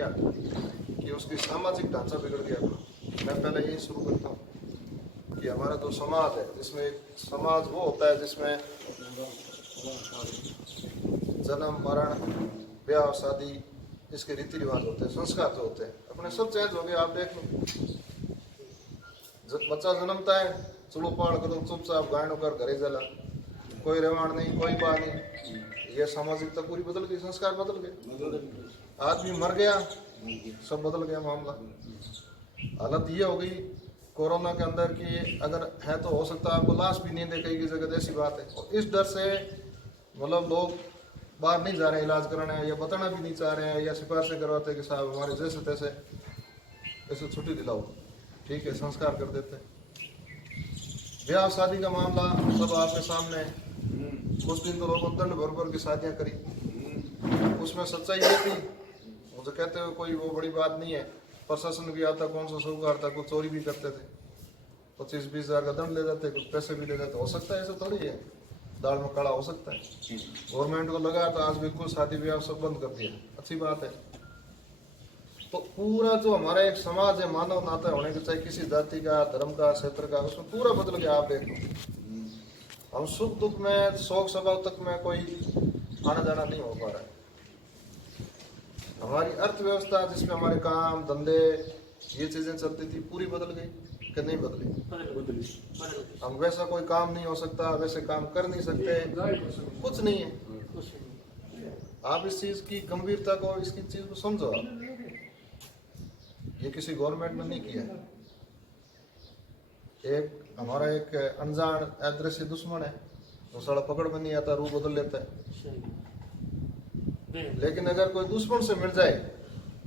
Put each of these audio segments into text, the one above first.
किया कि उसकी सामाजिक ढांचा बिगड़ गया। मैं पहले यही शुरू करता हूँ कि हमारा जो समाज है, जिसमें एक समाज वो होता है जिसमें जन्म मरण ब्याह शादी इसके रीति रिवाज होते हैं, संस्कार जो होते हैं अपने सब चेंज हो गए। आप देख लो, जब बच्चा जन्मता है चलो पाड़ करो चुपचाप गायन कर घरे जला, कोई रेवाण नहीं कोई बात नहीं। ये सामाजिकता पूरी बदल गई, संस्कार बदल गए। आदमी मर गया, सब बदल गया मामला। हालत ये हो गई कोरोना के अंदर कि अगर है तो हो सकता है आपको लाश भी नहीं दे कई जगह, ऐसी बात है। और इस डर से मतलब लोग बाहर नहीं जा रहे हैं इलाज कराने, या बताना भी नहीं चाह रहे हैं, या सिफारिशें करवाते हैं कि साहब हमारे जैसे तैसे ऐसे छुट्टी दिलाओ, ठीक है संस्कार कर देते हैं। ब्याह शादी का मामला सब आपके सामने। कुछ दिन तो लोगों दंड भर भर की शादियां करी, उसमें सच्चाई ये थी, मुझे कहते हुए कोई वो बड़ी बात नहीं है, प्रशासन भी आता, कौन सा साहूकार था, कुछ चोरी भी करते थे, 25-20 हज़ार का दंड ले जाते, कुछ पैसे भी ले जाते। हो सकता है ऐसा थोड़ी है, दाल में काला हो सकता है। गवर्नमेंट को लगा तो आज बिल्कुल शादी ब्याह सब बंद कर दिया, अच्छी बात है। तो पूरा जो हमारा एक समाज है, मानव नाता होने के, चाहे किसी जाति का, धर्म का, क्षेत्र का, उसमें पूरा बदल गया। आप देख लो, हम सुख दुख में, शोक सभाव तक में कोई आना जाना नहीं हो पा रहा है। हमारी अर्थव्यवस्था जिसमें हमारे काम धंधे ये चीजें चलती थी पूरी बदल गई कि नहीं बदली? हम वैसा कोई काम नहीं हो सकता, वैसे काम कर नहीं सकते, कुछ नहीं है। आप इस चीज की गंभीरता को, इसकी चीज को समझो। आप ये किसी गवर्नमेंट ने नहीं किया। एक हमारा एक अनजान अदृश्य दुश्मन है, वो साला पकड़ में नहीं आता, रूप बदल लेता है। लेकिन अगर कोई दुश्मन से मिल जाए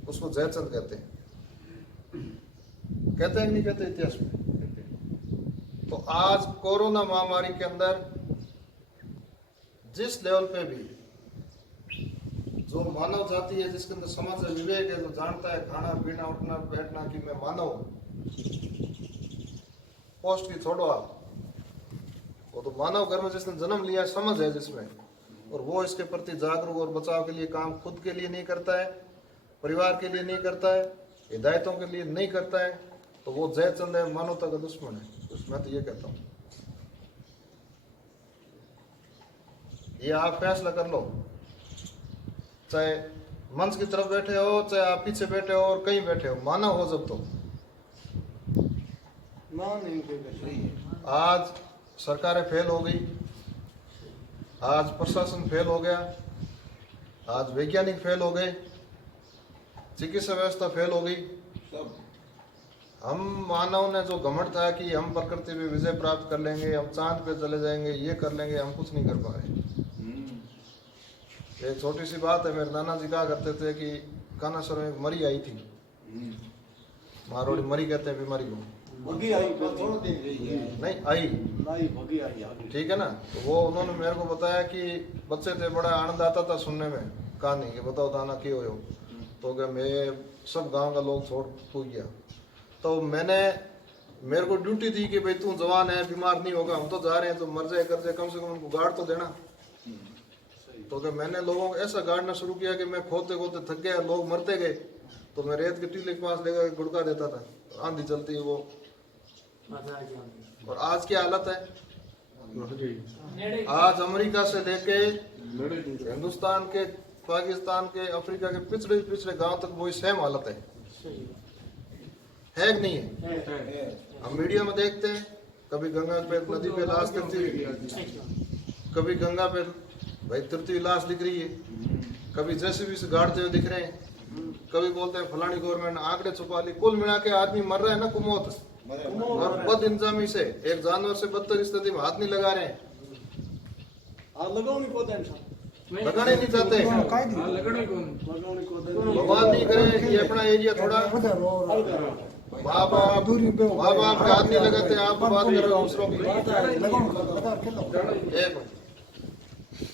उसको जयचंद कहते हैं, कहते हैं नहीं कहते इतिहास में? तो आज कोरोना महामारी के अंदर जिस लेवल पे भी जो मानव जाति है, जिसके अंदर समझ विवेक है, जो जानता है खाना पीना उठना बैठना कि मैं मानव पोस्ट की छोड़ो आप, वो तो मानव घर में जिसने जन्म लिया समझ है जिसमें, और वो इसके प्रति जागरूक और बचाव के लिए काम खुद के लिए नहीं करता है, परिवार के लिए नहीं करता है, हिदायतों के लिए नहीं करता है, तो वो जयचंद है, मानवता का दुश्मन है। मैं तो ये कहता हूँ, ये आप फैसला कर लो, चाहे मंच की तरफ बैठे हो, चाहे आप पीछे बैठे हो और कहीं बैठे हो, मानव हो जब तो। आज सरकारें फेल हो गई, आज प्रशासन फेल हो गया, आज वैज्ञानिक फेल हो गए, चिकित्सा व्यवस्था फेल हो गई। हम मानव ने जो घमंड था कि हम प्रकृति पे विजय प्राप्त कर लेंगे, हम चांद पे चले जाएंगे, ये कर लेंगे, हम कुछ नहीं कर पाए। एक छोटी सी बात है, मेरे नाना जी कहा करते थे कि कानासर में एक मरी आई थी, मारोड़ी मरी कहते हैं बीमारी को, भगी आई नहीं आई, ठीक है ना। तो वो उन्होंने मेरे को बताया कि बच्चे थे, बड़ा आनंद आता था सुनने में कहानी कि बताओ दाना क्यों हो। तो क्या मैं सब गांव का लोग छोड़ तू गया, तो मेरे को ड्यूटी थी कि भाई तू जवान है, बीमार नहीं होगा, हम तो जा रहे हैं, तो मर जाए कर जाए, कम से कम उनको गार्ड तो देना। तो क्या मैंने लोगों को ऐसा गाड़ना शुरू किया कि मैं खोदते खोदते थक गया, लोग मरते गए, तो मैं रेत के टीले के पास लेकर गुड़का देता था, आंधी चलती है वो। और आज क्या हालत है, आज अमेरिका से लेके हिंदुस्तान के, पाकिस्तान के, अफ्रीका के पिछड़े गांव तक वही सेम हालत है कि नहीं है? हम मीडिया में देखते हैं, कभी गंगा पे नदी पे लाश दिखती है, कभी गंगा पे भाई तृतीय लाश दिख रही है, कभी जेसीबी से गाड़ते हुए दिख रहे हैं, कभी बोलते हैं फलानी गवर्नमेंट आंकड़े छुपा ली। कुल मिला के आदमी मर रहा है ना कुमौत, और बद इंतजामी से एक जानवर से बदतर स्थिति में हाथ नहीं लगा रहे हैं, लगाने नहीं चाहते, भगवान नहीं करे ये अपना एरिया थोड़ा, माँ बाप के हाथ नहीं लगाते, आप बात कर रहे हो दूसरों की। एक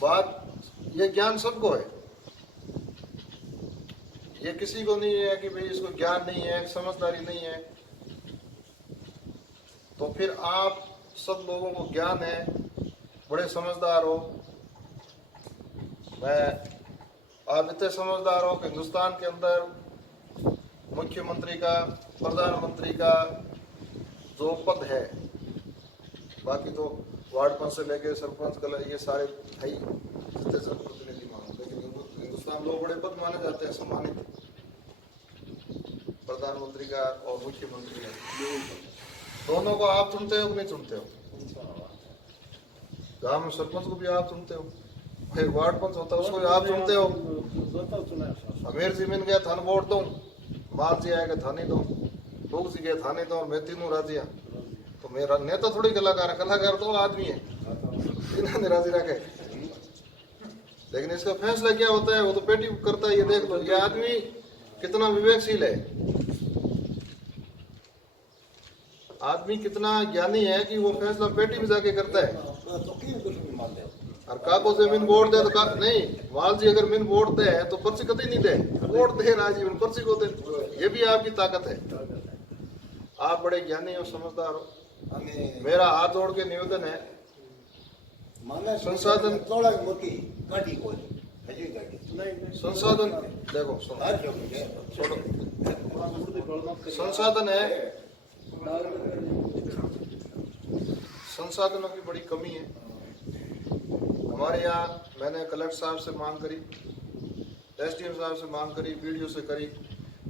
बात, ये ज्ञान सबको है, ये किसी को नहीं है कि भाई इसको ज्ञान नहीं है, समझदारी नहीं है। तो फिर आप सब लोगों को ज्ञान है, बड़े समझदार हो, मैं आप इतने समझदार हो कि हिंदुस्तान के अंदर मुख्यमंत्री का, प्रधानमंत्री का जो पद है, बाकी तो वार्ड पंच से लेके सरपंच का ये सारे है ही जितने जनप्रतिनिधि मानो, लेकिन हिंदुस्तान लोग बड़े पद माने जाते हैं सम्मानित, प्रधानमंत्री का और मुख्यमंत्री का। दोनों को आप चुनते हो कि नहीं चुनते हो? गांव में सरपंच को भी आप चुनते हो, फिर वार्ड पंच होता है उसको भी आप चुनते हो। अमीर जी मिल गया थाने वोट दो, माल जी आएगा थाने दो, लोग जी गए थाने दो, और मैं तीनों राजिया, तो मेरा नेता थोड़ी कलाकार है, कलाकार तो आदमी है, इन्होंने राजी रखे। लेकिन इसका फैसला क्या होता है वो तो पेटी करता है। ये देख लो ये आदमी कितना विवेकशील है, आदमी कितना ज्ञानी है कि वो फैसला पेटी में जाके करता है। और काको से मिन वोट दे तो नहीं, वाल जी अगर मिन वोट दे तो पर्ची कभी नहीं दे, वोट दे राजीव पर्ची को दे, ये भी आपकी ताकत है। आप बड़े ज्ञानी और समझदार हो। मेरा हाथ जोड़ के निवेदन है, संसाधन संसाधन देखो संसाधन है, संसाधनों की बड़ी कमी है हमारे यहाँ। मैंने कलेक्टर साहब से मांग करी, एसडीएम साहब से मांग करी, वीडियो से करी,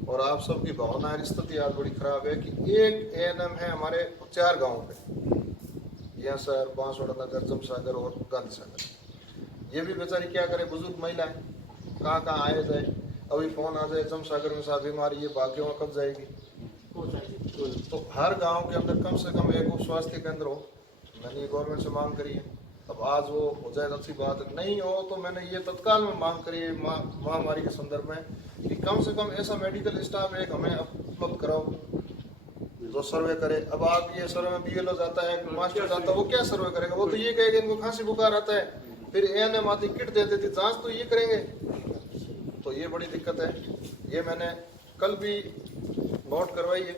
और आप सबकी भावना स्थिति आज बड़ी खराब है कि एक एएनएम है हमारे 4 गांव पे, यहाँ सर, बांसवाड़ा नगर, जमसागर और गांधी सागर। ये भी बेचारी क्या करे, बुजुर्ग महिला है, कहाँ कहाँ आए जाए, अभी फोन आ जाए जमसागर में साथ बीमारी, ये बाकी वहाँ कब जाएगी। तो हर गांव के अंदर कम से कम एक उप स्वास्थ्य केंद्र हो, मैंने गवर्नमेंट से मांग करी है। अब आज वो हो जाए अच्छी बात, नहीं हो तो मैंने ये तत्काल में मांग करी है महामारी के संदर्भ में कि कम से कम ऐसा मेडिकल स्टाफ एक हमें उपलब्ध कराओ जो सर्वे करे। अब आप ये सर्वे में बीएलओ जाता है, मास्टर जाता है, वो क्या सर्वे करेगा? वो तो ये कहेगा इनको खांसी बुखार आता है, फिर एएनएम आती किट दे देती, जांच तो ये करेंगे। तो ये बड़ी दिक्कत है, ये मैंने कल भी नोट करवाई है,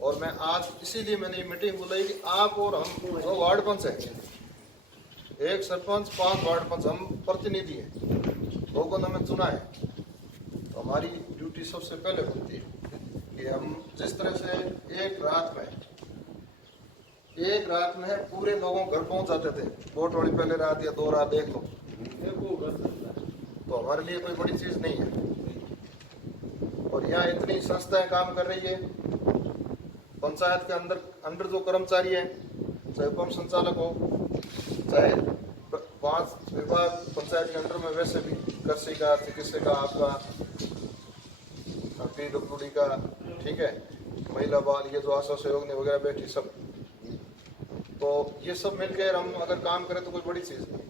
और मैं आज इसीलिए मैंने ये मीटिंग बुलाई कि आप और हम 2 वार्ड पंच है, एक सरपंच, 5 वार्ड पंच, हम प्रतिनिधि हैं, लोगों ने हमें चुना है। तो हमारी ड्यूटी सबसे पहले बनती है कि हम जिस तरह से एक रात में पूरे लोगों घर पहुंच जाते थे, वोट वाली पहले रात या 2 रात देख लो, तो हमारे लिए कोई बड़ी चीज नहीं है। और यहाँ इतनी संस्थाएं काम कर रही है, पंचायत के अंदर जो कर्मचारी है, चाहे उपम संचालक हो, चाहे 5 विभाग पंचायत के अंदर में, वैसे भी कृषि का, चिकित्सा का, आपका पीडब्ल्यूडी का, ठीक है, महिला बाल, ये जो आशा सहयोगी वगैरह बैठी सब, तो ये सब मिलकर हम अगर काम करें तो कोई बड़ी चीज नहीं।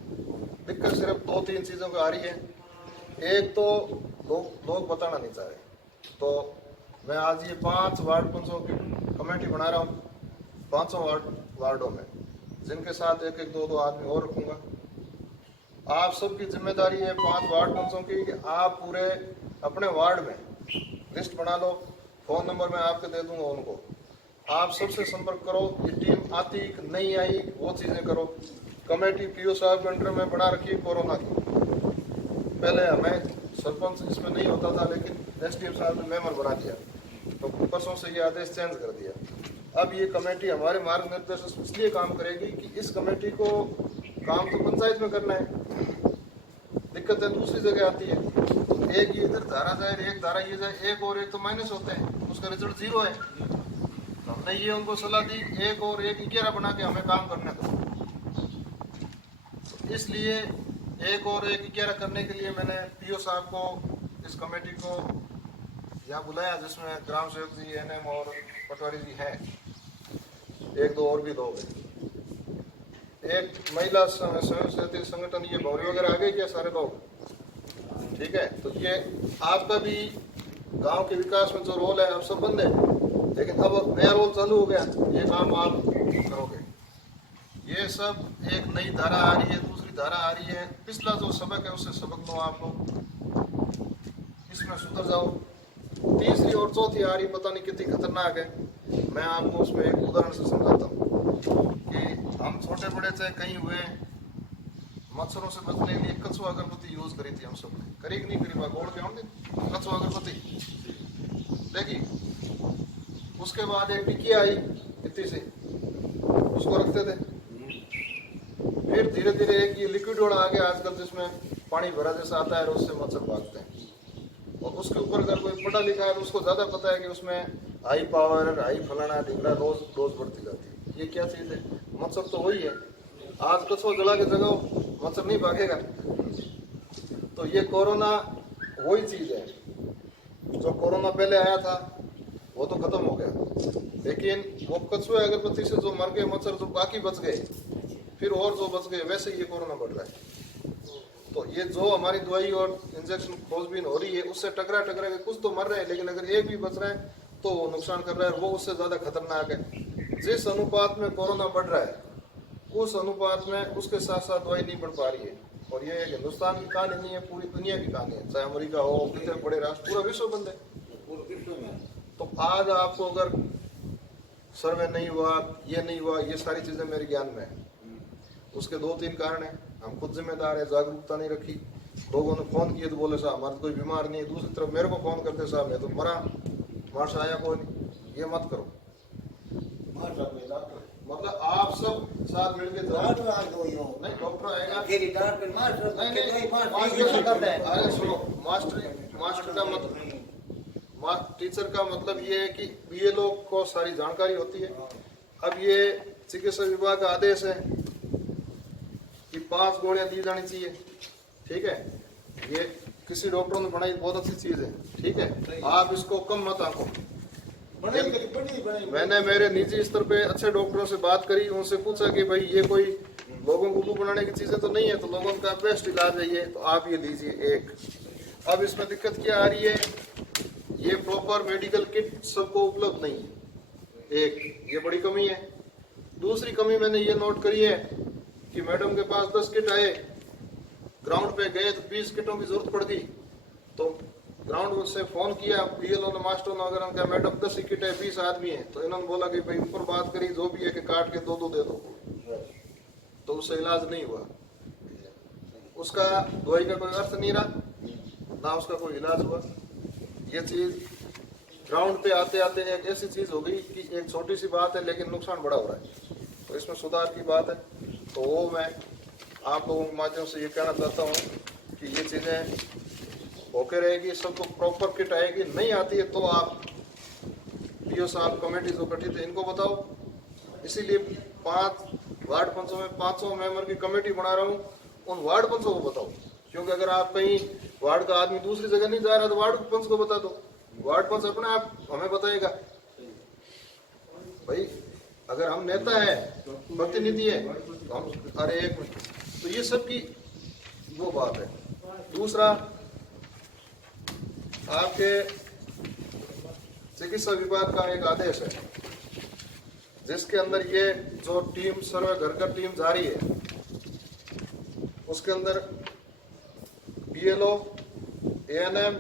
दिक्कत सिर्फ 2-3 चीजों की आ रही है। एक तो लोग बताना नहीं चाह रहे, तो मैं आज ये 5 वार्ड पंचों की कमेटी बना रहा हूँ, 5 वार्डों में, जिनके साथ 1-1, 2-2 आदमी और रखूंगा। आप सबकी जिम्मेदारी है 5 वार्ड पंचों की कि आप पूरे अपने वार्ड में लिस्ट बना लो, फोन नंबर मैं आपके दे दूंगा उनको, आप सबसे संपर्क करो। ये टीम आती नहीं आई वो चीजें करो। कमेटी पीओ साहब के अंडर में बना रखी कोरोना की, पहले हमें सरपंच इसमें नहीं होता था, लेकिन एसडीएम साहब ने मेंबर बना दिया, तो परसों से ये आदेश चेंज कर दिया। अब ये कमेटी हमारे मार्गदर्शन से इसलिए काम करेगी कि इस कमेटी को काम तो पंचायत में करना है, दिक्कतें दूसरी जगह आती है। तो एक ये इधर धारा जाए, एक धारा ये जाए, एक और एक तो माइनस होते हैं, उसका रिजल्ट 0 है। तो हमने ये उनको सलाह दी 1 और 1 11 बना के हमें काम करने दो। तो इसलिए 1 और 1 11 करने के लिए मैंने पीओ साहब को, इस कमेटी को यहाँ बुलाया, जिसमें ग्राम सेवक जी, एएनएम और पटवारी जी हैं, 1-2 और भी लोग हैं, एक महिला स्वयं संगठन, ये भौरी वगैरह आ गए क्या सारे लोग, ठीक है। तो ये आपका भी गांव के विकास में जो रोल है अब सब बंद है, लेकिन अब नया रोल चालू हो गया, ये काम आप करोगे। ये सब एक नई धारा आ रही है, दूसरी धारा आ रही है, पिछला जो सबक है उससे सबक लो आप लोग, इसमें सुधर जाओ। तीसरी और चौथी आ रही, पता नहीं कितनी खतरनाक है। मैं आपको उसमें एक उदाहरण से समझाता हूँ कि हम छोटे बड़े चाहे कहीं हुए, मच्छरों से बचने के लिए कछुआ अगरबत्ती यूज करी थी हम सब ने, करी नहीं करी, गोड़ के होंगे कछुआ अगरबत्ती देखी, उसके बाद एक टिक्की आई इतनी सी, उसको रखते थे। फिर धीरे धीरे एक ये लिक्विड वाला आ गया आजकल, जिसमें पानी भरा जैसा आता है और उससे मच्छर भागते हैं। और उसके ऊपर अगर कोई पढ़ा लिखा है तो उसको ज्यादा पता है कि उसमें हाई पावर, हाई फलाना ढिंगड़ा, रोज डोज बढ़ती जाती है। ये क्या चीज है? मच्छर तो वही है। आज कचरा जला के जगाओ, मच्छर नहीं भागेगा। तो ये कोरोना वही चीज है। जो कोरोना पहले आया था वो तो खत्म हो गया, लेकिन वो कछुए अगरबत्ती से जो मर गए मच्छर, जो बाकी बच गए, फिर और जो बच गए, वैसे ये कोरोना बढ़ रहा है। तो ये जो हमारी दवाई और इंजेक्शन खोजबीन हो रही है, उससे टकरा के कुछ तो मर रहे हैं, लेकिन अगर एक भी बच रहा है तो वो नुकसान कर रहा है, वो उससे ज्यादा खतरनाक है। जिस अनुपात में कोरोना बढ़ रहा है, उस अनुपात में उसके साथ साथ दवाई नहीं बढ़ पा रही है। और ये हिंदुस्तान की कहानी नहीं है, पूरी दुनिया की कहानी है। चाहे अमेरिका हो, कितने बड़े राष्ट्र, पूरा विश्व बंद है। तो आज आपको अगर सर्वे नहीं हुआ, ये नहीं हुआ, ये सारी चीजें मेरे ज्ञान में है। उसके 2-3 कारण है। हम खुद जिम्मेदार है, जागरूकता नहीं रखी। लोगों ने फोन किए तो बोले साहब हमारा कोई बीमार नहीं है, दूसरी तरफ मेरे को फोन करते साहब मैं तो मरा, मार्च आया कोई नहीं। ये मत करो। मतलब आप सब साथ मिलकर नहीं, डॉक्टर आएगा, सुनो, मास्टर का मतलब, टीचर का मतलब ये है कि बीएलओ को सारी जानकारी होती है। अब ये चिकित्सा विभाग का आदेश है कि 5 गोलियां दी जानी चाहिए, ठीक है। ये किसी डॉक्टरों ने बनाई, बहुत अच्छी चीज है, ठीक है। आप इसको कम मत आंको। मैंने मेरे निजी स्तर पे अच्छे डॉक्टरों से बात करी, उनसे पूछा कि भाई ये कोई लोगों को उल्लू बनाने की चीजें तो नहीं है, तो लोगों का बेस्ट इलाज है ये, तो आप ये लीजिए एक। अब इसमें दिक्कत क्या आ रही है, ये प्रॉपर मेडिकल किट सबको उपलब्ध नहीं है, एक ये बड़ी कमी है। दूसरी कमी मैंने ये नोट करी है कि मैडम के पास 10 किट आए, ग्राउंड पे गए तो 20 किटों की जरूरत पड़ गई। तो ग्राउंड से फोन किया बीएलओ ने, मास्टर ने, अगर उनका मैडम 10 ही किट है, 20 आदमी है, तो इन्होंने बोला कि भाई ऊपर बात करी, जो भी है कि काट के 2-2 दे दो। तो उससे इलाज नहीं हुआ, उसका दवाई का कोई अर्थ नहीं रहा, ना उसका कोई इलाज हुआ। ये चीज ग्राउंड पे आते आते एक ऐसी चीज हो गई कि एक छोटी सी बात है लेकिन नुकसान बड़ा हो रहा है। तो इसमें सुधार की बात है। तो वो मैं आप लोगों के माध्यम से ये कहना चाहता हूँ कि ये चीजें होके रहेगी, सबको प्रॉपर किट आएगी। नहीं आती है तो आप पीओ साहब, कमेटी जो गठित है, इनको बताओ। इसीलिए 5 वार्ड पंचों में 500 मेंबर की कमेटी बना रहा हूँ, उन वार्ड पंचों को बताओ। क्योंकि अगर आप कहीं वार्ड का आदमी दूसरी जगह नहीं जा रहा तो वार्ड पंच को बता दो, वार्ड पंच अपने आप हमें बताएगा। भाई अगर हम नेता है, प्रतिनिधि है, तो हम अरे एक मिनट, तो ये सब की वो बात है। दूसरा, आपके चिकित्सा विभाग का एक आदेश है जिसके अंदर ये जो टीम सर्वे घर का टीम जारी है, उसके अंदर बीएलओ, एएनएम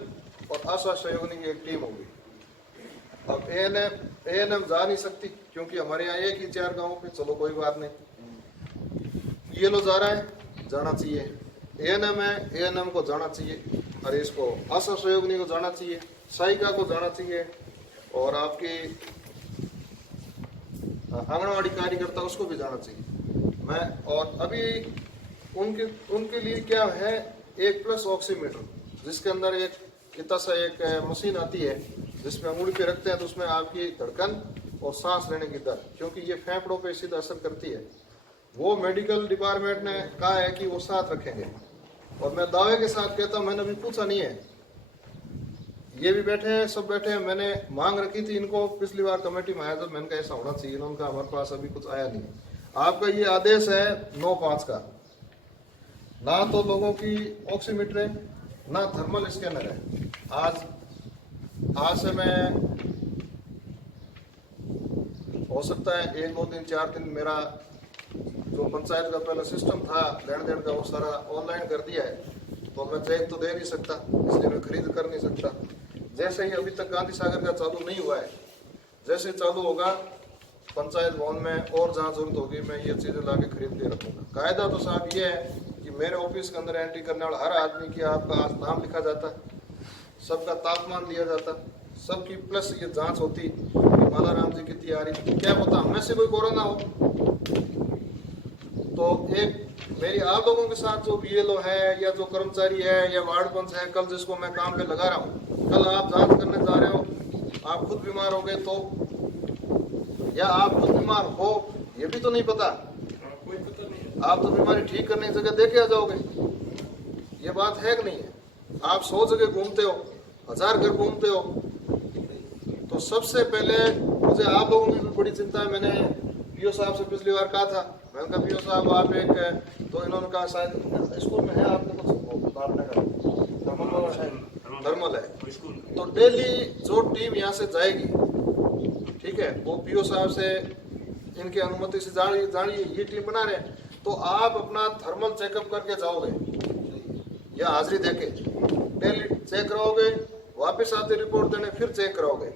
और आशा सहयोगी की एक टीम होगी। अब एएनएम जा नहीं सकती क्योंकि हमारे यहाँ एक ही 4 गांवों पे, चलो कोई बात नहीं। बीएलओ जा रहा है, जाना चाहिए। एएनएम है, एएनएम को जाना चाहिए, और इसको आशा सहयोगी को जाना चाहिए, सहायिका को जाना चाहिए, और आपकी आंगनवाड़ी कार्यकर्ता उसको भी जाना चाहिए। मैं और अभी उनके लिए क्या है, एक प्लस ऑक्सीमीटर, जिसके अंदर एक कितना सा एक मशीन आती है जिसमें अंगुली पे रखते हैं तो उसमें आपकी धड़कन और सांस लेने की दर, क्योंकि ये फेफड़ों पे सीधा असर करती है, वो मेडिकल डिपार्टमेंट ने कहा है कि वो साथ रखेंगे। और मैं दावे के साथ कहता हूँ, मैंने अभी पूछा नहीं है, ये भी बैठे हैं, सब बैठे हैं, मैंने मांग रखी थी इनको पिछली बार कमेटी में आया जब, मैंने कहा ऐसा होना चाहिए। इन्होंने कहा हमारे पास अभी कुछ आया नहीं। आपका ये आदेश है 9/5 का, ना तो लोगों की ऑक्सीमीटर है, ना थर्मल स्कैनर है। आज से मैं, हो सकता है 1, 2 दिन, 4 दिन, मेरा जो पंचायत का पहला सिस्टम था लेन देन का, वो सारा ऑनलाइन कर दिया है, तो मैं चेक तो दे नहीं सकता, इसलिए मैं खरीद कर नहीं सकता। जैसे ही अभी तक गांधी सागर का चालू नहीं हुआ है, जैसे चालू होगा पंचायत भवन में और जहाँ जरूरत होगी मैं ये चीजें लाके खरीद के रखूंगा। कायदा तो साहब ये है कि मेरे ऑफिस के अंदर एंट्री करने वाला हर आदमी की आपका नाम लिखा जाता, सबका तापमान लिया जाता, सबकी प्लस ये जांच होती कि मालाराम जी कितनी आ रही, क्या पता हमें से कोई कोरोना हो। तो एक मेरी आप लोगों के साथ जो बीएलओ है या जो कर्मचारी है या वार्ड पंच है, कल जिसको मैं काम पे लगा रहा हूँ, कल आप जांच करने जा रहे हो, आप खुद बीमार हो गए तो, या आप खुद बीमार हो ये भी तो नहीं पता, आप तो बीमारी ठीक करने की जगह देखे आ जाओगे। ये बात है कि नहीं है? आप 100 जगह घूमते हो, 1000 घर घूमते हो। तो सबसे पहले मुझे आप लोगों की भी बड़ी चिंता है। मैंने पीओ साहब से पिछली बार कहा था, मैंने कहा पीओ साहब आप एक, तो इन्होंने कहा शायद स्कूल में है आपके कुछ बांटने का, थर्मल है। तो डेली जो टीम यहाँ से जाएगी, ठीक है, वो पीओ साहब से इनकी अनुमति से जानिए ये टीम बना रहे हैं, तो आप अपना थर्मल चेकअप करके जाओगे या हाजिरी देके डेली चेक कराओगे, वापस आते रिपोर्ट देने फिर चेक कराओगे।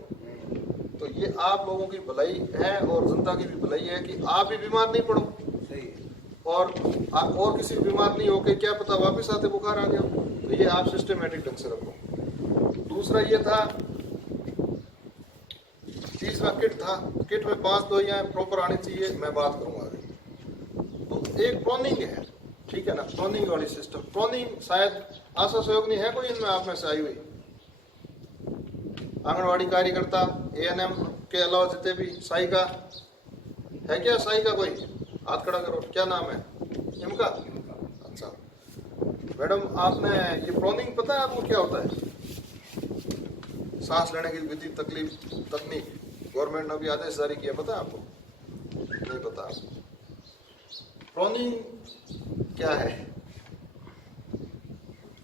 तो ये आप लोगों की भलाई है और जनता की भी भलाई है कि आप भी बीमार नहीं पड़ो और किसी बीमार नहीं होके क्या पता वापस आते बुखार आ गया। तो ये आप सिस्टमेटिक ढंग से रखो। दूसरा ये था, तीसरा किट था, किट में 5 दवाइयां प्रॉपर आनी चाहिए, मैं बात करूंगा आगे। तो एक प्रोनिंग है, ठीक है ना, प्रोनिंग वाली सिस्टम। प्रोनिंग शायद आशा सहयोगनी है कोई इनमें आप में से आई हुई, आंगनवाड़ी कार्यकर्ता, एएनएम के अलावा जितने भी, साइका है क्या? साइका कोई हाथ खड़ा करो, क्या नाम है इनका? अच्छा मैडम, आपने ये प्रोनिंग पता है आपको क्या होता है? सांस लेने की विधि, तकनीक गवर्नमेंट ने अभी आदेश जारी किया, पता है आपको? नहीं पता आपको? प्रोनिंग क्या है?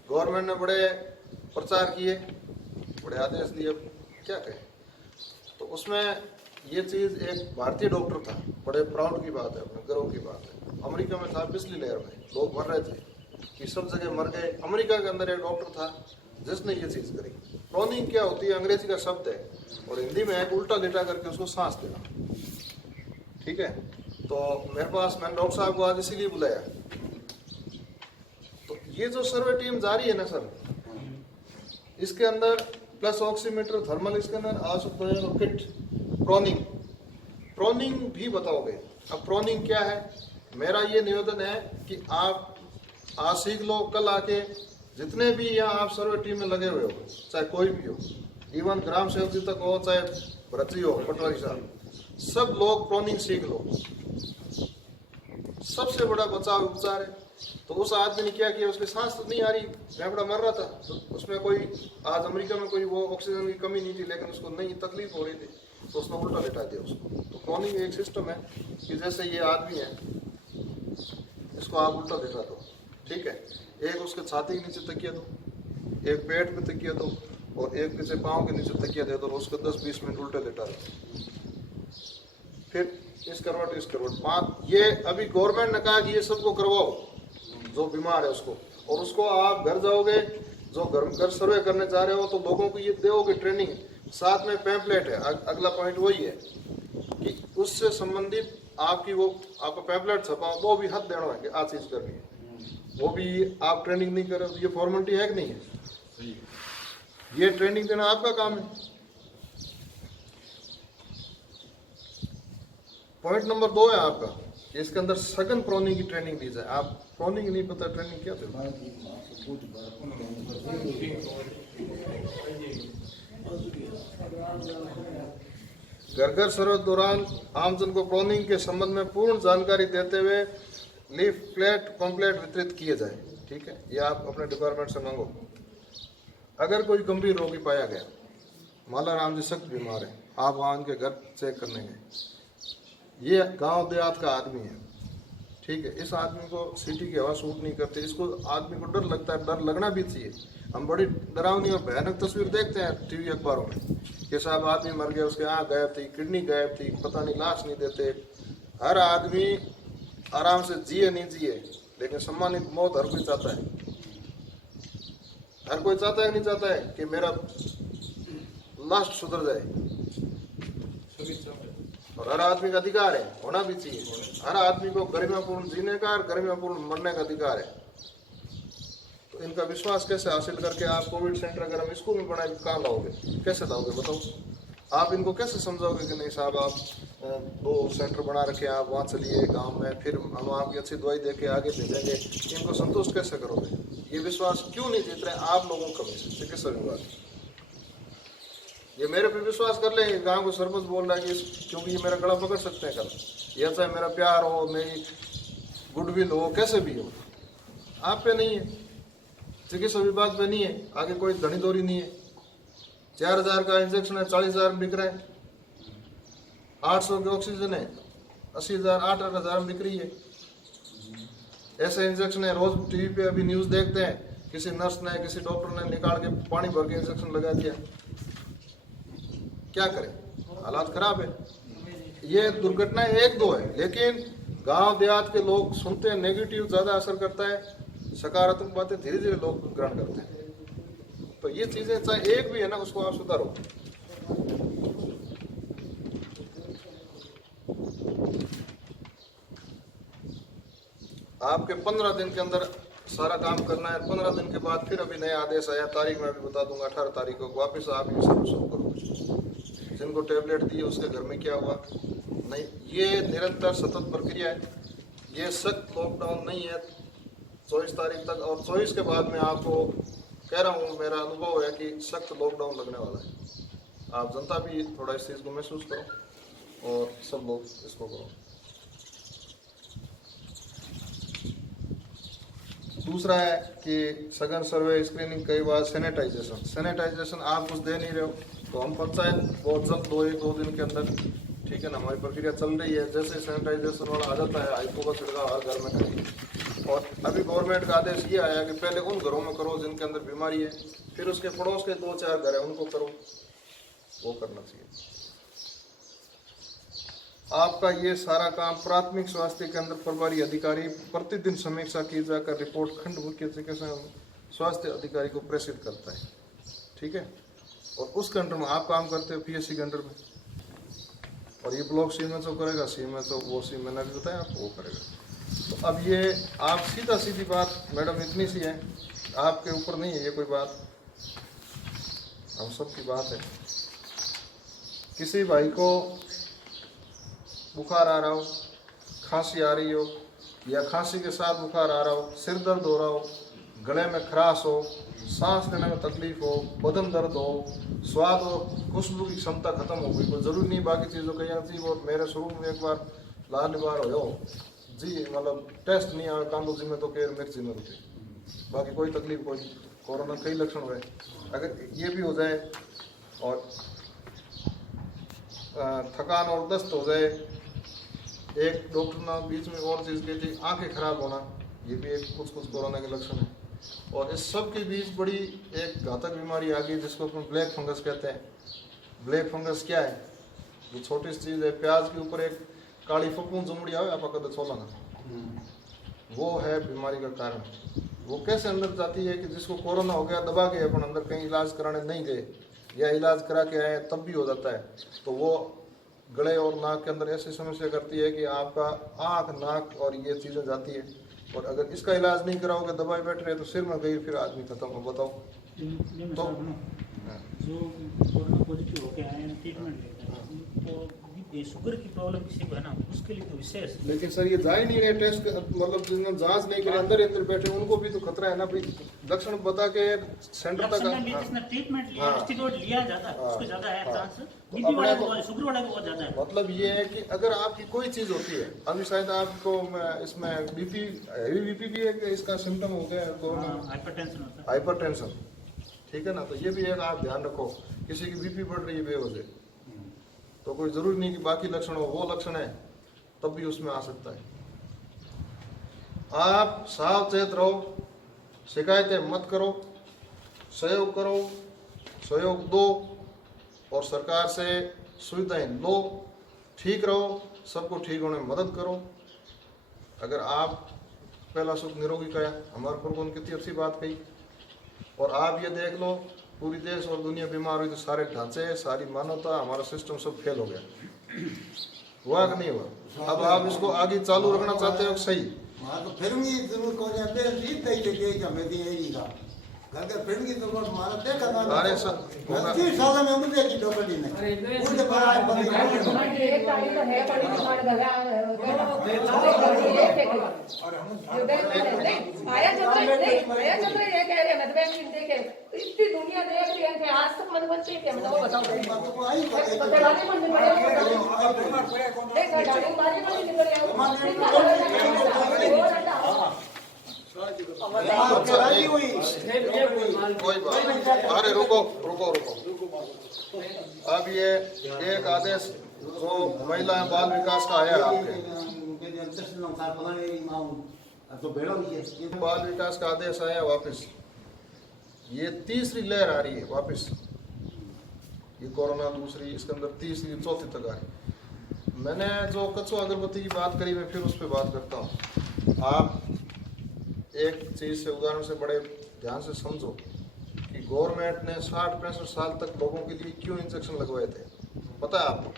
गवर्नमेंट ने बड़े प्रचार किए, बड़े आदेश दिए, क्या कहें। तो उसमें ये चीज, एक भारतीय डॉक्टर था, बड़े प्राउड की बात है, अपने गर्व की बात है। अमेरिका में था, पिछली लहर में लोग मर रहे थे कि सब जगह मर गए। अमेरिका के अंदर एक डॉक्टर था जिसने ये चीज करी। प्रोनिंग क्या होती है? अंग्रेजी का शब्द है और हिंदी में है उल्टा लेटा करके उसको सांस देना, ठीक है। तो मेरे पास, मैंने डॉक्टर साहब को आज इसीलिए बुलाया। तो ये जो सर्वे टीम जारी है ना सर, इसके अंदर प्लस ऑक्सीमीटर, थर्मल स्कैनर, आवश्यक और किट, प्रोनिंग भी बताओगे। अब प्रोनिंग क्या है? मेरा ये निवेदन है कि आप आज सीख लो, कल आके जितने भी यहाँ आप सर्वे टीम में लगे हुए हो, चाहे कोई भी हो, इवन ग्राम सेवक जी तक हो, चाहे भरतजी हो, पटवारी साहब, सब लोग प्रोनिंग सीख लो। सबसे बड़ा बचाव उपचार है। तो उस आदमी ने क्या किया, उसकी सांस तो नहीं आ रही, फेफड़ा मर रहा था, तो उसमें कोई, आज अमेरिका में कोई वो ऑक्सीजन की कमी नहीं थी, लेकिन उसको नहीं तकलीफ हो रही थी, तो उसने उल्टा लेटा दिया उसको। तो प्रोनिंग एक सिस्टम है कि जैसे ये आदमी है, इसको आप उल्टा लेटा दो, ठीक है। एक उसके छाती के नीचे तकिया दो, एक पेट पे तकिया दो, और एक पीछे पाँव के नीचे तकिया दे दो, और उसको 10-20 मिनट उल्टे लेटा दो। फिर इस करवट बात, ये अभी गवर्नमेंट ने कहा कि ये सबको करवाओ जो बीमार है उसको, और उसको आप घर जाओगे, जो घर सर्वे करने जा रहे हो, तो लोगों को ये दोगे ट्रेनिंग, साथ में पैम्पलेट है। अगला पॉइंट वही है कि उससे संबंधित आपकी वो आपका पैम्पलेट छपाओ, वो भी हद देना है कि आज चीज करनी है, वो भी आप ट्रेनिंग नहीं कर रहे हो। ये फॉर्मेलिटी है कि नहीं है? ये ट्रेनिंग देना आपका काम है। पॉइंट नंबर 2 है आपका, इसके अंदर सघन प्रोनिंग की ट्रेनिंग दी जाए। आप प्रोनिंग नहीं पता, ट्रेनिंग क्या थे? घर घर सर्वे दौरान आमजन को प्रोनिंग के संबंध में पूर्ण जानकारी देते हुए लीफलेट पंपलेट वितरित किए जाए, ठीक है। ये आप अपने डिपार्टमेंट से मांगो। अगर कोई गंभीर रोगी पाया गया, मालाराम जी सख्त बीमार है, आप वहाँ उनके घर चेक करने गए, ये गांव देहात का आदमी है, ठीक है, इस आदमी को सिटी की हवा सूट नहीं करती, इसको आदमी को डर लगता है, डर लगना भी चाहिए। हम बड़ी डरावनी और भयानक तस्वीर देखते हैं टीवी अखबारों में कि साहब आदमी मर गया, उसके आँख गायब थी, किडनी गायब थी, पता नहीं लाश नहीं देते। हर आदमी आराम से जिए नहीं जिए, लेकिन सम्मानित मौत हर कोई चाहता है। हर कोई चाहता है, नहीं चाहता है कि मेरा लास्ट सुधर जाए, और हर आदमी का अधिकार है, होना भी चाहिए। हर आदमी को गरिमापूर्ण जीने का और गरिमापूर्ण मरने का अधिकार है। तो इनका विश्वास कैसे हासिल करके आप कोविड सेंटर अगर हम स्कूल में बनाए कहाँ लाओगे, कैसे लाओगे बताओ? आप इनको कैसे समझाओगे कि नहीं साहब आप 2 सेंटर बना रखे आप वहाँ चलिए गांव में, फिर हम आपकी अच्छी दवाई दे के आगे भेजेंगे, इनको संतुष्ट कैसे करोगे? ये विश्वास क्यों नहीं जीत रहे आप लोगों को कमी से? चिकित्सा विभाग ये मेरे पे विश्वास कर ले, गाँव को सरपंच बोल रहा है कि क्योंकि ये मेरा गला पकड़ सकते हैं कल, या चाहे मेरा प्यार हो, मेरी गुडविल हो, कैसे भी हो, आप पे नहीं है, चिकित्सा विभाग पे नहीं है, आगे कोई धनी दौरी नहीं है। 4000 का इंजेक्शन है, 40,000 बिक रहा है, 800 की ऑक्सीजन है, 80,000 8,000 में बिक रही है। ऐसे इंजेक्शन है, रोज टीवी पे अभी न्यूज देखते हैं, किसी नर्स ने किसी डॉक्टर ने निकाल के पानी भर के इंजेक्शन लगा दिया। क्या करें, हालात खराब है। ये दुर्घटनाएं 1-2 है, लेकिन गांव देहात के लोग सुनते हैं, नेगेटिव ज्यादा असर करता है, सकारात्मक बातें धीरे धीरे लोग ग्रहण करते हैं। तो ये चीजें चाहे एक भी है ना, उसको आप सुधारो। आपके 15 दिन के अंदर सारा काम करना है। 15 दिन के बाद फिर अभी नया आदेश आया, तारीख मैं अभी बता दूंगा, 18 तारीख को वापस आप ये सब शुरू करो। जिनको टेबलेट दी उसके घर में क्या हुआ नहीं, ये निरंतर सतत प्रक्रिया है। ये सख्त लॉकडाउन नहीं है 24 तारीख तक, और 24 के बाद में आपको कह रहा हूँ, मेरा अनुभव है कि सख्त लॉकडाउन लगने वाला है। आप जनता भी थोड़ा इस चीज़ को महसूस करो और सब लोग इसको करो। दूसरा है कि सघन सर्वे, स्क्रीनिंग, कई बार सैनिटाइजेशन आप कुछ दे नहीं रहे हो तो हम पंचायत बहुत जल्द 1-2 दिन के अंदर, ठीक है ना, हमारी प्रक्रिया चल रही है। जैसे सैनिटाइजेशन वाला आ जाता है, आईपो का छिड़काव हर घर में करेंगे। और अभी गवर्नमेंट का आदेश ये आया कि पहले उन घरों में करो जिनके अंदर बीमारी है, फिर उसके पड़ोस के 2-4 घर है उनको करो, वो करना चाहिए। आपका ये सारा काम प्राथमिक स्वास्थ्य केंद्र प्रभारी अधिकारी प्रतिदिन समीक्षा की जाकर रिपोर्ट खंड मुख्य चिकित्सा स्वास्थ्य अधिकारी को प्रेषित करता है, ठीक है। और उस केंद्र में आप काम करते हो पीएससी केंद्र में, और ये ब्लॉक सीएमएचओ करेगा, सीएमएचओ वो सी मैंने भी बताया आपको वो करेगा। तो अब ये आप सीधी बात मैडम इतनी सी है, आपके ऊपर नहीं है ये कोई बात, हम सब की बात है। किसी भाई को बुखार आ रहा हो, खांसी आ रही हो, या खांसी के साथ बुखार आ रहा हो, सिर दर्द हो रहा हो, गले में खराश हो, सांस लेने में तकलीफ हो, बदन दर्द हो, स्वाद और खुशबू की क्षमता खत्म हो गई, कोई जरूरी नहीं बाकी चीज़ों का यहाँ जी। और मेरे शुरू में एक बार लाल बार हो जी, मतलब टेस्ट नहीं आया कांदो जी में तो केर मिर्ची में रुके, बाकी कोई तकलीफ कोई कोरोना कई लक्षण हुए। अगर ये भी हो जाए और थकान और दस्त हो जाए, एक डॉक्टर ने बीच में और चीज़ की थी आंखें खराब होना, ये भी एक कुछ कोरोना के लक्षण है। और इस सब के बीच बड़ी एक घातक बीमारी आ गई जिसको अपन ब्लैक फंगस कहते हैं। ब्लैक फंगस क्या है? जो छोटी सी चीज़ है, प्याज के ऊपर एक काली फपूंद जमुड़ी आवे आप कद छोला ना, वो है बीमारी का कारण। वो कैसे अंदर जाती है कि जिसको कोरोना हो गया दबा के अपन अंदर कहीं इलाज कराने नहीं गए या इलाज करा के आए तब भी हो जाता है, तो वो गले और नाक के अंदर ऐसी समस्या करती है कि आपका आँख, नाक और ये चीज़ें जाती है। और अगर इसका इलाज नहीं कराओगे, दवाई बैठ रहे तो सिर में गई, फिर आदमी खत्म हो। बताओ तो जो कोरोना पॉजिटिव होके आए हैं ट्रीटमेंट लेते हैं तो ये शुगर की प्रॉब्लम किसी को है ना, उसके लिए तो विशेष। लेकिन सर ये जा ही नहीं रहे टेस्ट, मतलब जिन्होंने जांच नहीं करी अंदर बैठे उनको भी तो खतरा है ना भाई। लक्षण बता के सेंटर तक ट्रीटमेंट लिया, स्टेरॉइड लिया जाता है, उसको ज्यादा है चांस, बीपी वाले को, शुगर वाले को बहुत ज्यादा है। मतलब ये है कि अगर आपकी कोई चीज होती है, अभी शायद आपको इसमें बीपी, हैवी बीपी भी एक इसका सिम्टम हो गया, हाइपरटेंशन, ठीक है ना। तो ये भी एक आप ध्यान रखो, किसी की बीपी बढ़ रही है बेवजह, तो कोई जरूरी नहीं कि बाकी लक्षण हो, वो लक्षण है तब भी उसमें आ सकता है। आप सावचेत रहो, शिकायतें मत करो, सहयोग करो, सहयोग दो और सरकार से सुविधाएं लो, ठीक रहो, सबको ठीक होने में मदद करो। अगर आप पहला सुख निरोगी का हमारे पर कितनी अच्छी बात कही, और आप ये देख लो पूरी देश और दुनिया बीमार हुई तो सारे ढांचे, सारी मानवता, हमारा सिस्टम सब फेल हो गया, हुआ कि नहीं हुआ? अब आप इसको आगे चालू रखना चाहते हो सही, मां तो फिरंगी जरूर को जाते जीत दई के क्या मैं दी एरी का घर के फिरंगी तो मारा देखा ना अरे सर की साल में मुझे की डोबली ने उनके बड़ा बंदी एक टाइम तो है बड़ी दुकान लगा आया चंद्र ये कह रहे मत बैंक देखे इतनी दुनिया देख रही है कि आज तक मन बनती है मतलब वो बताओ आई बदलाने मन में पड़े देख गाड़ी बारी में निकल आओ राजी हुई कोई बात नहीं। अरे रुको रुको रुको, अब ये एक आदेश जो महिला एवं बाल विकास का आया आपके, तो बेड़ा भी है बाल विकास का आदेश आया वापस, ये तीसरी लहर आ रही है वापस, ये कोरोना दूसरी, इसके अंदर तीसरी चौथी तक आ रही। मैंने जो कचुआ अगरबत्ती की बात करी, मैं फिर उस पर बात करता हूँ। आप एक चीज से उदाहरण से बड़े ध्यान से समझो कि गवर्नमेंट ने 60-65 साल तक लोगों के लिए क्यों इंजेक्शन लगवाए थे, पता है आपको?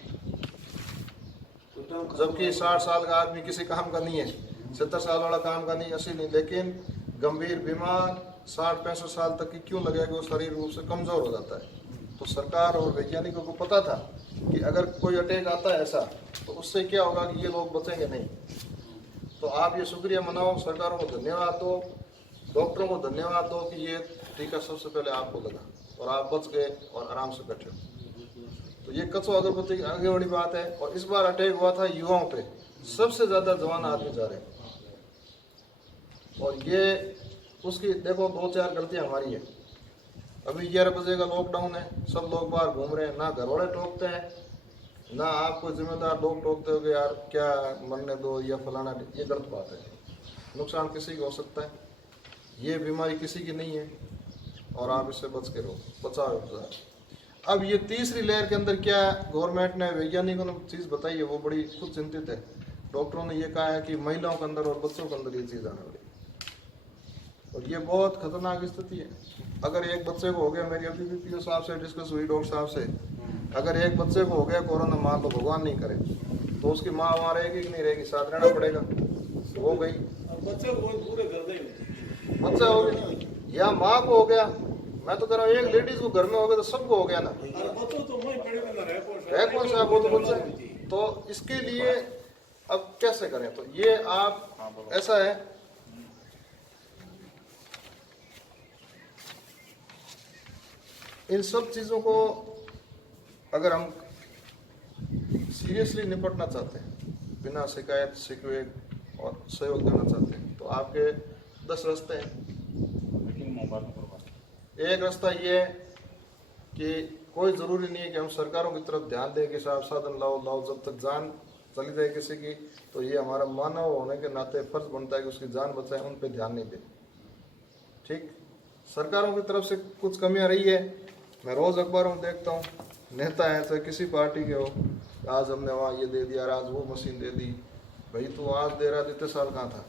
जबकि 60 साल का आदमी किसी काम का नहीं है, 70 साल वाला काम का नहीं, 80 नहीं, लेकिन गंभीर बीमार 60-65 साल तक की क्यों लगेगा कि वो शरीर रूप से कमजोर हो जाता है। तो सरकार और वैज्ञानिकों को पता था कि अगर कोई अटैक आता है ऐसा, तो उससे क्या होगा कि ये लोग बचेंगे नहीं। तो आप ये शुक्रिया मनाओ, सरकारों को धन्यवाद दो, डॉक्टरों को धन्यवाद दो कि ये टीका सबसे पहले आपको लगा और आप बच गए और आराम से बैठे हो। तो ये कचुआ अगरबत्ती की आगे बड़ी बात है। और इस बार अटैक हुआ था युवाओं पे, सबसे ज्यादा जवान आदमी जा रहे हैं। और ये उसकी देखो 2-4 गलतियां हमारी है। अभी 11 बजे का लॉकडाउन है, सब लोग बाहर घूम रहे हैं, ना घर वाले टोकते हैं ना आप कोई जिम्मेदार लोग टोकते हो कि यार क्या मरने दो या फलाना, ये गलत बात है। नुकसान किसी को हो सकता है, ये बीमारी किसी की नहीं है और आप इससे बच के रहो, बचाओ। अब ये तीसरी लहर के अंदर क्या गवर्नमेंट ने, वैज्ञानिकों ने चीज़ बताई है, वो बड़ी खुद चिंतित है। डॉक्टरों ने ये कहा है कि महिलाओं के अंदर और बच्चों के अंदर ये चीज़ आने वाली है और ये बहुत खतरनाक स्थिति है। अगर एक बच्चे को हो गया, मेरी अभी भी पीओ साहब से डिस्कस हुई, डॉक्टर साहब से, अगर एक बच्चे को हो गया कोरोना, मान लो भगवान नहीं करे, तो उसकी माँ वहाँ रहेगी कि नहीं रहेगी, साथ रहना पड़ेगा। हो गई बच्चे को पूरे घर में बच्चा हो गया या माँ को हो गया, मैं तो कह रहा हूँ एक लेडीज को घर में हो गया तो सबको हो गया ना, है कौन सा वो तो बच्चा है। तो इसके लिए अब कैसे करें? तो ये आप ऐसा है, इन सब चीजों को अगर हम सीरियसली निपटना चाहते हैं, बिना शिकायत शिकवे और सहयोग देना चाहते हैं, तो आपके 10 रास्ते हैं। एक रास्ता ये है कि कोई ज़रूरी नहीं है कि हम सरकारों की तरफ ध्यान दें कि साहब साधन लाओ लाओ, जब तक जान चली जाए किसी की, तो ये हमारा मानव होने के नाते फर्ज बनता है कि उसकी जान बचाए, उन पे ध्यान नहीं दें। ठीक, सरकारों की तरफ से कुछ कमियां रही है, मैं रोज़ अखबारों में देखता हूँ, नेता है चाहे किसी पार्टी के हो, आज हमने वहाँ ये दे दिया, आज वो मशीन दे दी। भाई तो आज दे रहा, इतने साल कहाँ था?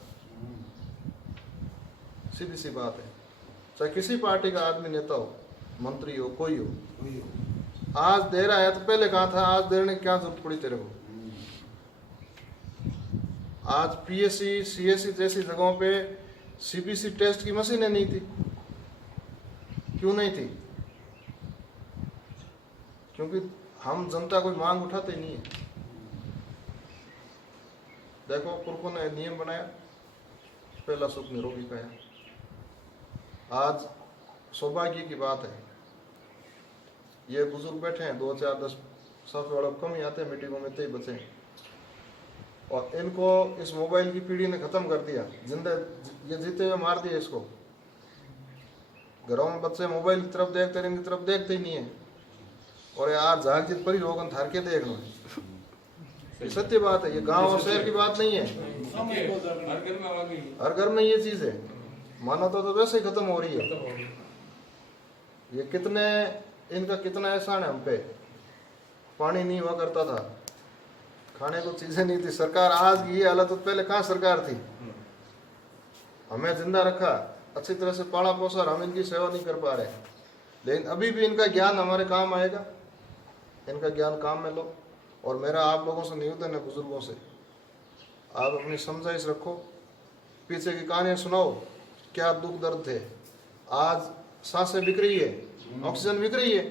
सीधी सी बात है, चाहे किसी पार्टी का आदमी नेता हो, मंत्री हो, कोई हो, आज दे रहा है तो पहले कहाँ था? आज देने की क्या जरूरत पड़ी तेरे को? आज पीएससी सीएससी जैसी जगहों पे सीबीसी टेस्ट की मशीनें नहीं थी। क्यों नहीं थी? क्योंकि हम जनता कोई मांग उठाते ही नहीं है। देखो पुरखों ने नियम बनाया, पहला सुख निरोगी का है। आज सौभाग्य की बात है, ये बुजुर्ग बैठे हैं, 2-4-10 साफ वालों कम ही आते हैं मीटिंगों में, ही बचे हैं। और इनको इस मोबाइल की पीढ़ी ने खत्म कर दिया, जिंदे ये जीते हुए मार दिया इसको। घरों में बच्चे मोबाइल की तरफ देखते हैं, इनकी तरफ देखते ही नहीं है। और यार झाग जित पर ही लोगन थार के देख लो, ये सत्य बात है, ये गांव और शहर की बात नहीं है, हर घर में ये चीज है। मानवता तो वैसे ही खत्म हो रही है। ये कितने, इनका कितना एहसान है हम पे। पानी नहीं हुआ करता था, खाने को चीजें नहीं थी, सरकार आज की ये हालत, तो पहले कहाँ सरकार थी? हमें जिंदा रखा, अच्छी तरह से पाला पोसा, हम इनकी सेवा नहीं कर पा रहे। लेकिन अभी भी इनका ज्ञान हमारे काम आएगा, इनका ज्ञान काम में लो। और मेरा आप लोगों से निवेदन है, बुजुर्गों से, आप अपनी समझाइश रखो, पीछे की कहानियां सुनाओ, क्या दुख दर्द थे। आज सांसें बिक रही है, ऑक्सीजन बिक रही है,